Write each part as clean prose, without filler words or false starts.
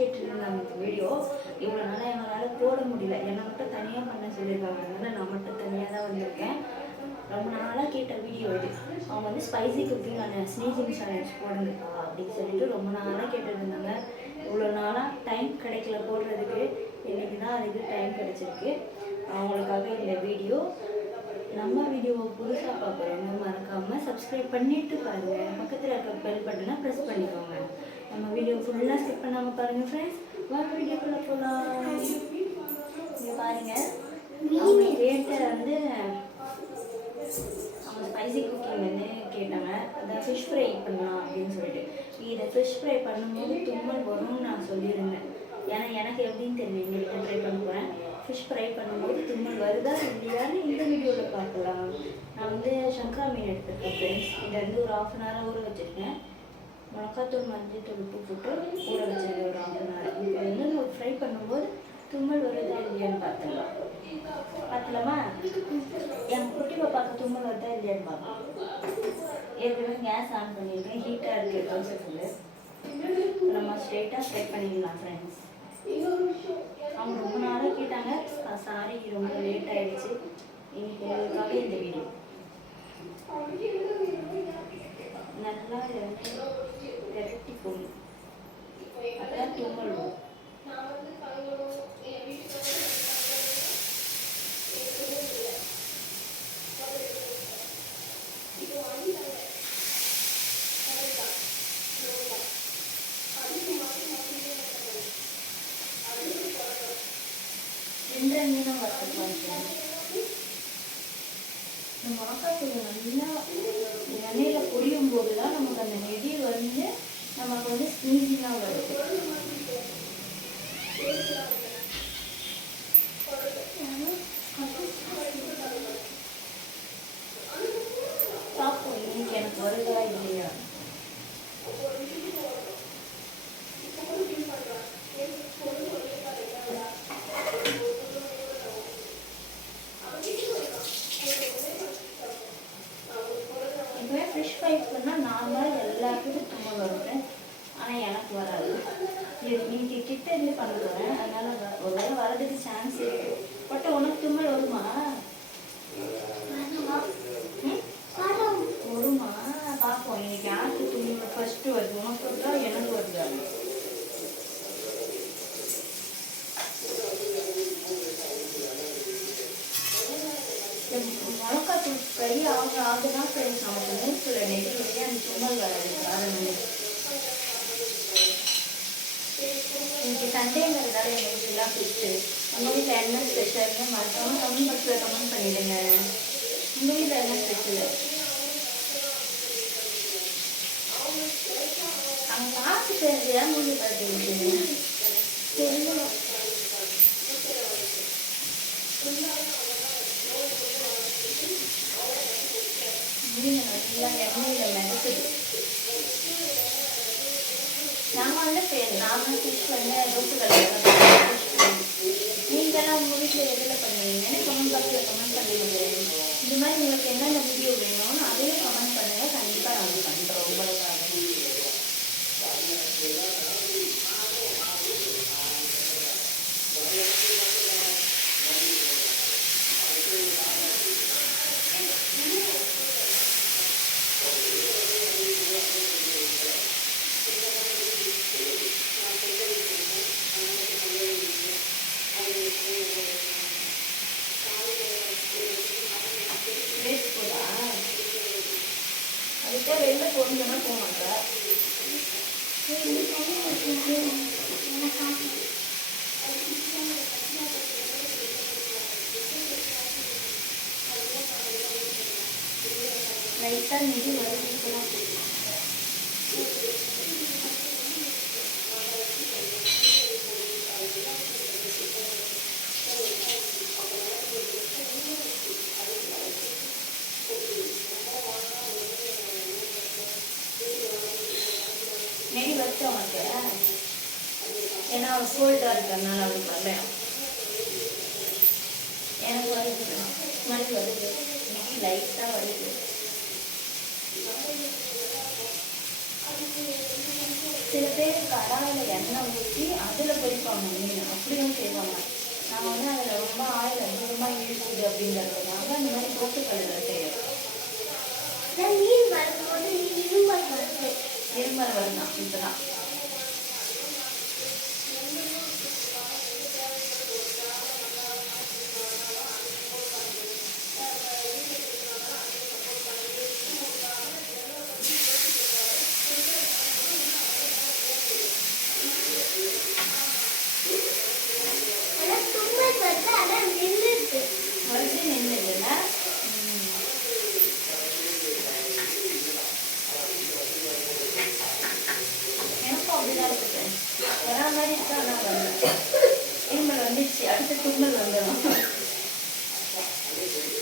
கேட்டுருந்தாங்க இந்த வீடியோ. இவ்வளோ நாளாக எங்களால் போட முடியல, என்னை மட்டும் தனியாக பண்ண சொல்லியிருக்காங்க. அதனால் நான் மட்டும் தனியாக தான் வந்திருக்கேன். ரொம்ப நாளாக கேட்ட வீடியோ இது. அவங்க வந்து ஸ்பைசி குக்கிங் அண்ட் ஸ்னீச்சிங் சேலஞ்ச் போடுங்கக்கா அப்படின்னு சொல்லிட்டு ரொம்ப நாளாக கேட்டுட்டு இருந்தாங்க. இவ்வளோ நாளாக டைம் கிடைக்கல போடுறதுக்கு, இன்றைக்கி தான் அதுக்கு டைம் கிடச்சிருக்கு. அவங்களுக்காக இந்த வீடியோ. நம்ம வீடியோவை புதுசாக பார்க்குறவங்க மறக்காமல் சப்ஸ்கிரைப் பண்ணிவிட்டு பாருங்கள். பக்கத்தில் இருக்க பெல் பட்டனை ப்ரெஸ் பண்ணிக்கோங்க. நம்ம வீடியோ ஃபுல்லாக ஸ்கிப் பண்ணாமல் பாருங்கள் ஃப்ரெண்ட்ஸ். வாங்க வீடியோக்குள்ளே போகலாம். இங்கே பாருங்கள், அவங்க கேட்ட வந்து அவங்க ஸ்பைசி குக்கிங் வந்து கேட்டாங்க. அதான் ஃபிஷ் ஃப்ரை பண்ணலாம் அப்படின்னு சொல்லிட்டு. இதை ஃபிஷ் ஃப்ரை பண்ணும்போது தும்மல் வரும்னு நான் சொல்லியிருந்தேன். ஏன்னா எனக்கு எப்படின்னு தெரியல, இங்கே ட்ரை பண்ண போகிறேன். ஃபிஷ் ஃப்ரை பண்ணும்போது தும்மல் வருதா இல்லையான்னு இந்த வீடியோவில் பார்க்கலாம். நான் வந்து சங்கரா மீன் எடுத்துருக்கேன் ஃப்ரெண்ட்ஸ். இதை வந்து ஒரு 1/2 hour ஊற வச்சுருக்கேன். மிளகாத்தூள், மஞ்சள் தூள், உப்பு போட்டு ஊற வச்சுருக்கேன் ஒரு 1/2 hour. இப்போ வந்து நம்ம ஃப்ரை பண்ணும்போது தும்மல் வருதா இல்லையான்னு பார்த்துடலாம். பார்த்துலாமா? என் குட்டி பாப்பாவுக்கு தும்மல் வருதா இல்லையான்னு பார்க்கலாம். ஏற்கனவே கேஸ் ஆன் பண்ணியிருக்கேன், ஹீட்டாக இருக்குது தோசைக்குள்ளே. நம்ம ஸ்ட்ரெயிட்டாக ஃப்ரை பண்ணிடலாம் ஃப்ரெண்ட்ஸ். அவங்க ரொம்ப நாளாக கேட்டாங்க. சாரி, ரொம்ப லேட் ஆகிடுச்சு. இன்னைக்கு உங்களுக்காக இந்த வீடியோ. நல்லா இதை வந்து விரட்டி போடணும், அதான் தும்மல் வரும். மீனம் வறுத்துக்கலாம். இந்த மிளகாத்தூள் நல்லா எண்ணெயில் பொரியும் போது தான் நமக்கு அந்த நெடி வந்து நமக்கு வந்து ஸ்னீசிங்காக வருது. பார்ப்போம் இன்னைக்கு எனக்கு வருதா இல்லையா. ஃபிஷ் ஃப்ரை பண்ணால் நார்மலாக எல்லாத்துக்கும் தும்மல் வரும், ஆனால் எனக்கு வராது. இன்னைக்கு கிட்ட இருந்து பண்ண போகிறேன், அதனால் ஒரு வேளை வரதுக்கு சான்ஸ் இருக்குது. பட் உனக்கு தும்மல் வருமா? வருமா பார்ப்போம். இன்னைக்கு யாருக்கு தும்மல் ஃபஸ்ட்டு வருது, உனக்கு வருதா எனக்கு வருதா? மிளகாத்தூள் ஃப்ரை ஆகுதான் ஃப்ரெண்ட்ஸ் நமக்கு மூக்கில் நெடியிலேயே அந்த தும்மல் வராது. காரணம் இன்னைக்கு சண்டேங்கிறதால எங்கள் வீட்டுலாம் ஃபிஷ்ஷு. உங்கள் வீட்டில் என்ன ஸ்பெஷல்னு மறக்காமல் கமெண்ட் பாக்ஸில் கமெண்ட் பண்ணிவிடுங்க. உங்கள் வீட்டில் என்ன ஸ்பெஷலு? அவங்க பார்த்து தெரிஞ்சா மூஞ்சி பார்த்துக்கிட்டீங்க தெரியல. மீன் நல்லா எண்ணெயில் மிதக்குது. நாங்கள் வந்து நார்மல் ஃபிஷ் வந்து ரோட்டுகளில் நீங்கள்லாம் உங்கள் வீட்டில் எதில் பண்ணுவீங்கன்னு கமெண்ட் பாக்ஸில் கமெண்ட் பண்ணிடுங்க. இந்த மாதிரி உங்களுக்கு என்னென்ன வீடியோ வேணும்னு அதையும் கமெண்ட் பண்ணுங்கள். கண்டிப்பாக நாங்கள் பண்ணுறோம் உங்களுக்காக. அதுக்கே வெளில போகணுன்னா போக மாட்டேன். லைட்டாக நெடி வறுத்துக்கலாம். நெடி வச்சு அவனுக்கு ஏன்னா அவன் கோல்டாக இருக்கிறதுனால அவனுக்கு வரல. எனக்கு வருது, ஸ்மெல் வருது, நெடி லைட்டாக வருது. சில பேர் கடாயில் எண்ணெய் எண்ணெய் ஊற்றி அதில் பொரிப்பாங்க மீன், அப்படியும் செய்வாங்க. நாங்கள் வந்து அதில் ரொம்ப ஆயில் அதிகமாக இழுக்குது அப்படிங்கிறதுனால அந்த மாதிரி தோசைக்கல்லில் செய்யறோம். மீன் வரும்போது இருமல் வருது. இருமல் வருதான் இப்போதான். இருமல் வந்துச்சு, அடுத்த தும்மல் வந்துடும்.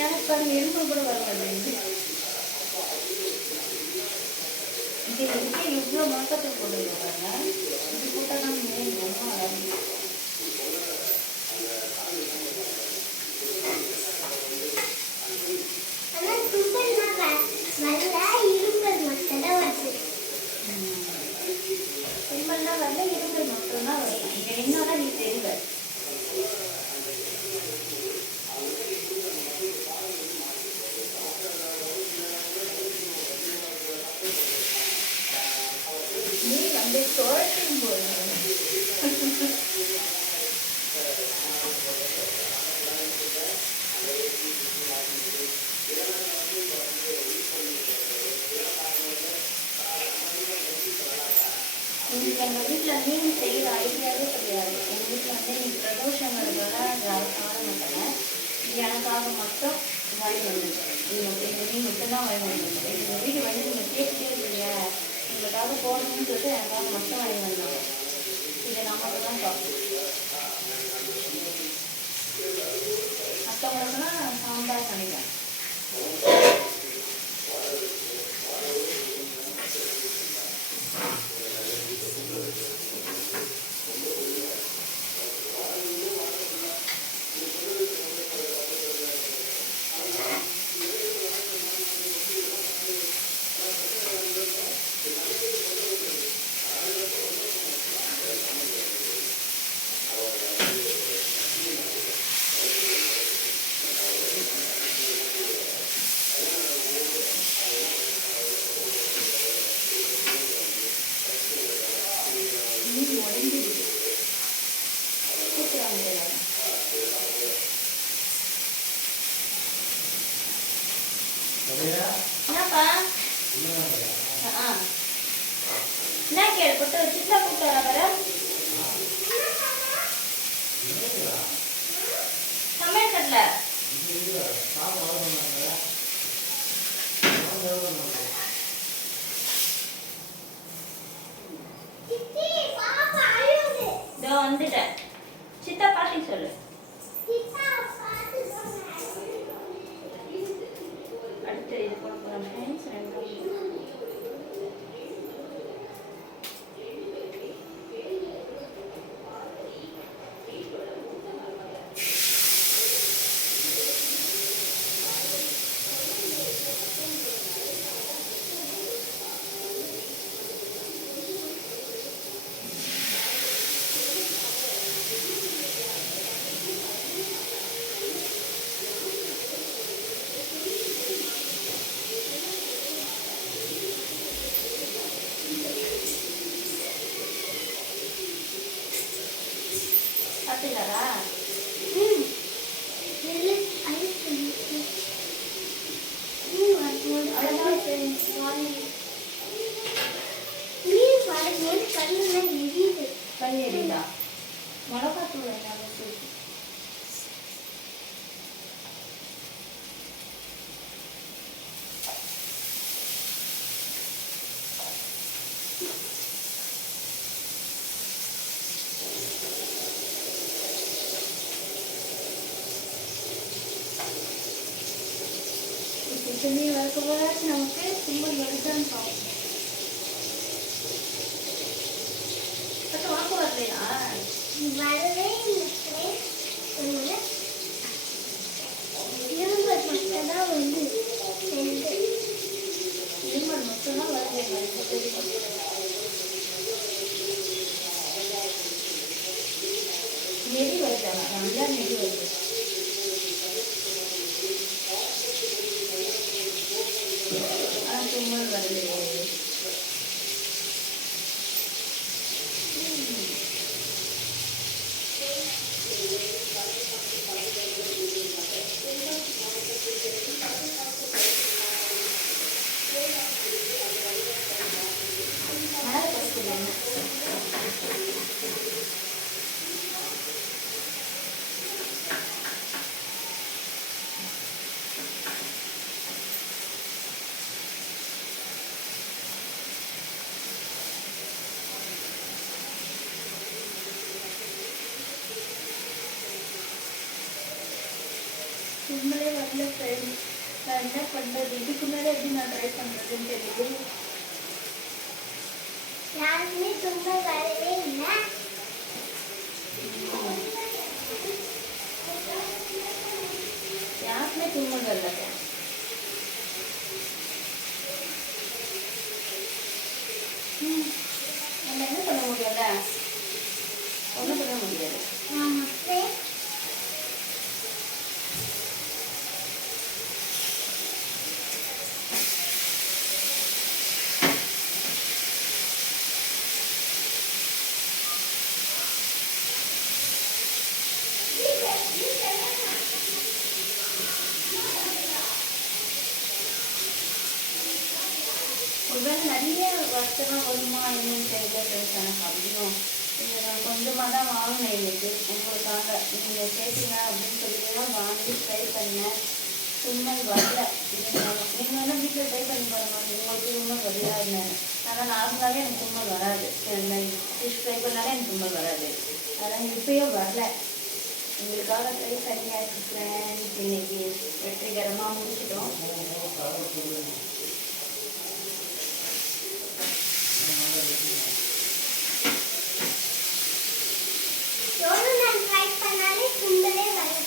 எனக்கு பாருங்க இருமல் கூட வர மாட்டேங்குது. இதுக்கே இவ்வளோ மொத்தத்தில் போட்டுருங்க பாருங்க. இது போட்டால் தான் மீன் ரொம்ப அழகு. இருமல்லாம் வரல, இருமல் மட்டும்தான் வரும். இங்கே என்னன்னா நீ தெரிவ. நீ வந்து தோழத்தின் போது எங்கள் வீட்டில் மீன் செய்கிற ஐடியாவே கிடையாது. எங்கள் வீட்டில் வந்து நீங்கள் பிரதோஷங்கிறதுனால யாரும் காண மாட்டாங்க. எனக்காக மட்டும் வாங்கி வந்துருக்கேன். எங்கள் மீன் மட்டும்தான் வாங்கி வந்துருக்கேன். எங்கள் வீடு வந்து நீங்கள் கேட்டுட்டே இருக்கீங்க, உங்களுக்காக போடணும்னு சொல்லிட்டு எனக்காக மட்டும் வாங்கி வந்தாங்க. இதை நான் மட்டும் தான் சாப்பிடுவேன். மற்றவங்களுக்குலாம் நான் சாம்பார் பண்ணிட்டேன். என்னப்பா என்ன கேடு போட்டு சித்தா கூப்பிட்டு வர வர சமையல் கட்டல இதோ வந்துட்டேன். சித்தா பாட்டி சொல்லு. அடுத்து இது போட போகிறோம் ஃப்ரெண்ட்ஸ். சாப்பிட்டீங்களா? கண் எரியுதா? மிளகாத்தூள் நீ வரக்கூடாது. நமக்கு ரொம்ப வருஷம் பார்ப்போம். வாங்க வரலையா? வரவே இல்லை. இரும்பல் மட்டும்தான் வந்து இரும்பல் மட்டும்தான் வரல. நல்லா நெடி வருது. ஆனால் தும்மல் வரலையே. மேலே படுக்குது என்ன? தும்மலே வரல ஃப்ரெண்ட்ஸ். நான் என்ன பண்ணுறது? இதுக்கு மேலே எப்படி நான் ட்ரை பண்ணுறதுன்னு தெரியல. யாருக்குமே தும்மல் வரவே இல்லை. யாருக்குமே தும்மல் வரல. நம்ம என்ன பண்ண முடியல? ஒன்றும் பண்ண முடியாது. அப்படியே ஒருவேளை நிறைய வருஷமாக வருமா என்னன்னு தெரியல ஃப்ரெண்ட்ஸ். எனக்கு அப்படியும் இதை நான் கொஞ்சமாக தான் வாங்கினேன் இன்னைக்கு உங்களுக்காக. நீங்கள் கேட்டீங்க அப்படின்னு சொல்லிட்டு தான் வாங்கி ட்ரை பண்ணேன். தும்மல் வரல. நீங்கள் வேணால் வீட்டில் ட்ரை பண்ணி பாருங்க. உங்களுக்கு தும்மல் வரல இருந்தேன். ஆனால் நார்மலாகவே எனக்கு தும்மல் வராது. ஃபிஷ் ஃப்ரை பண்ணாலே எனக்கு தும்மல் வராது. அதான் இப்பயும் வரல. உங்களுக்காக ட்ரை பண்ணியாச்சு ஃப்ரெண்ட்ஸ். இன்னைக்கு வெற்றிகரமாக முடிச்சிட்டோம். எவ்வளோ நான் ட்ரை பண்ணாலே தும்மலே வரல.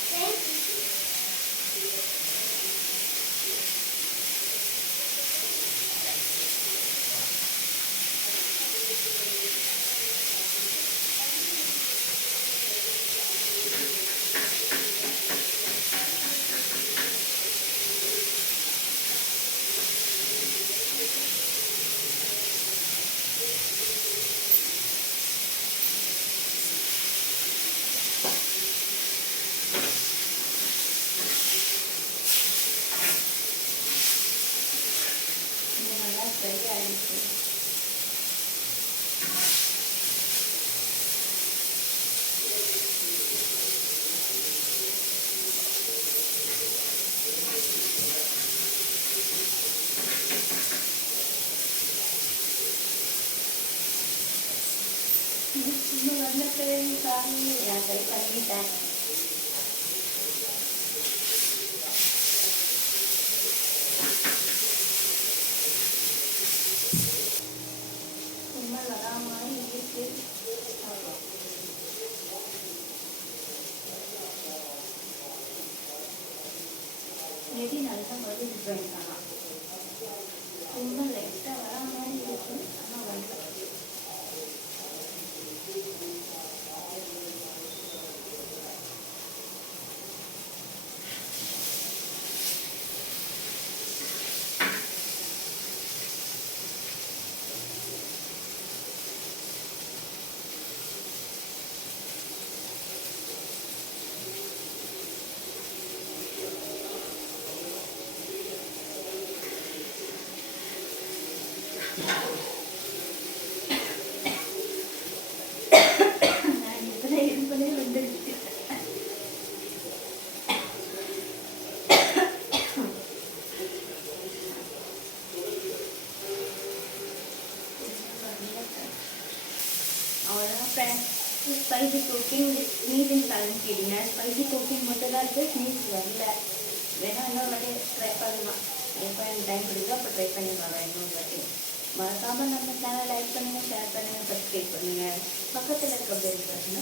இது நல்லா ஃப்ரை ஆகிடுச்சு. இன்னும் வரல ஃப்ரெண்ட்ஸ். சாரி, நான் ட்ரை பண்ணிட்டேன். தும்மல் வராமல் இருக்கு. நெடி நல்லா வருது ஃப்ரெண்ட்ஸ். ஆனால் தும்மல் லைட்டாக வரா மாதிரி இருக்கு. ஆனால் வரல. நான் இப்போதான் இருப்பதே வந்துருச்சு. அவ்வளோதான் ஃப்ரெண்ட்ஸ். ஸ்பைசி குக்கிங் ஸ்னீஸிங் கலந்து கேட்டீங்க. ஸ்பைசி குக்கிங் மட்டும் தான் இருக்குது. ஸ்னீஸ் வரல. வேணா இன்னொரு வாட்டி ட்ரை பண்ணலாம். எப்போ எனக்கு டைம் கிடைக்குதோ அப்போ ட்ரை பண்ணி வரேன் இன்னொரு வாட்டி. மறக்காமல் நம்ம சேனல் லைக் பண்ணுங்கள், ஷேர் பண்ணுங்கள், சப்ஸ்கிரைப் பண்ணுங்கள். பக்கத்தில் இருக்க பெல் பட்டனை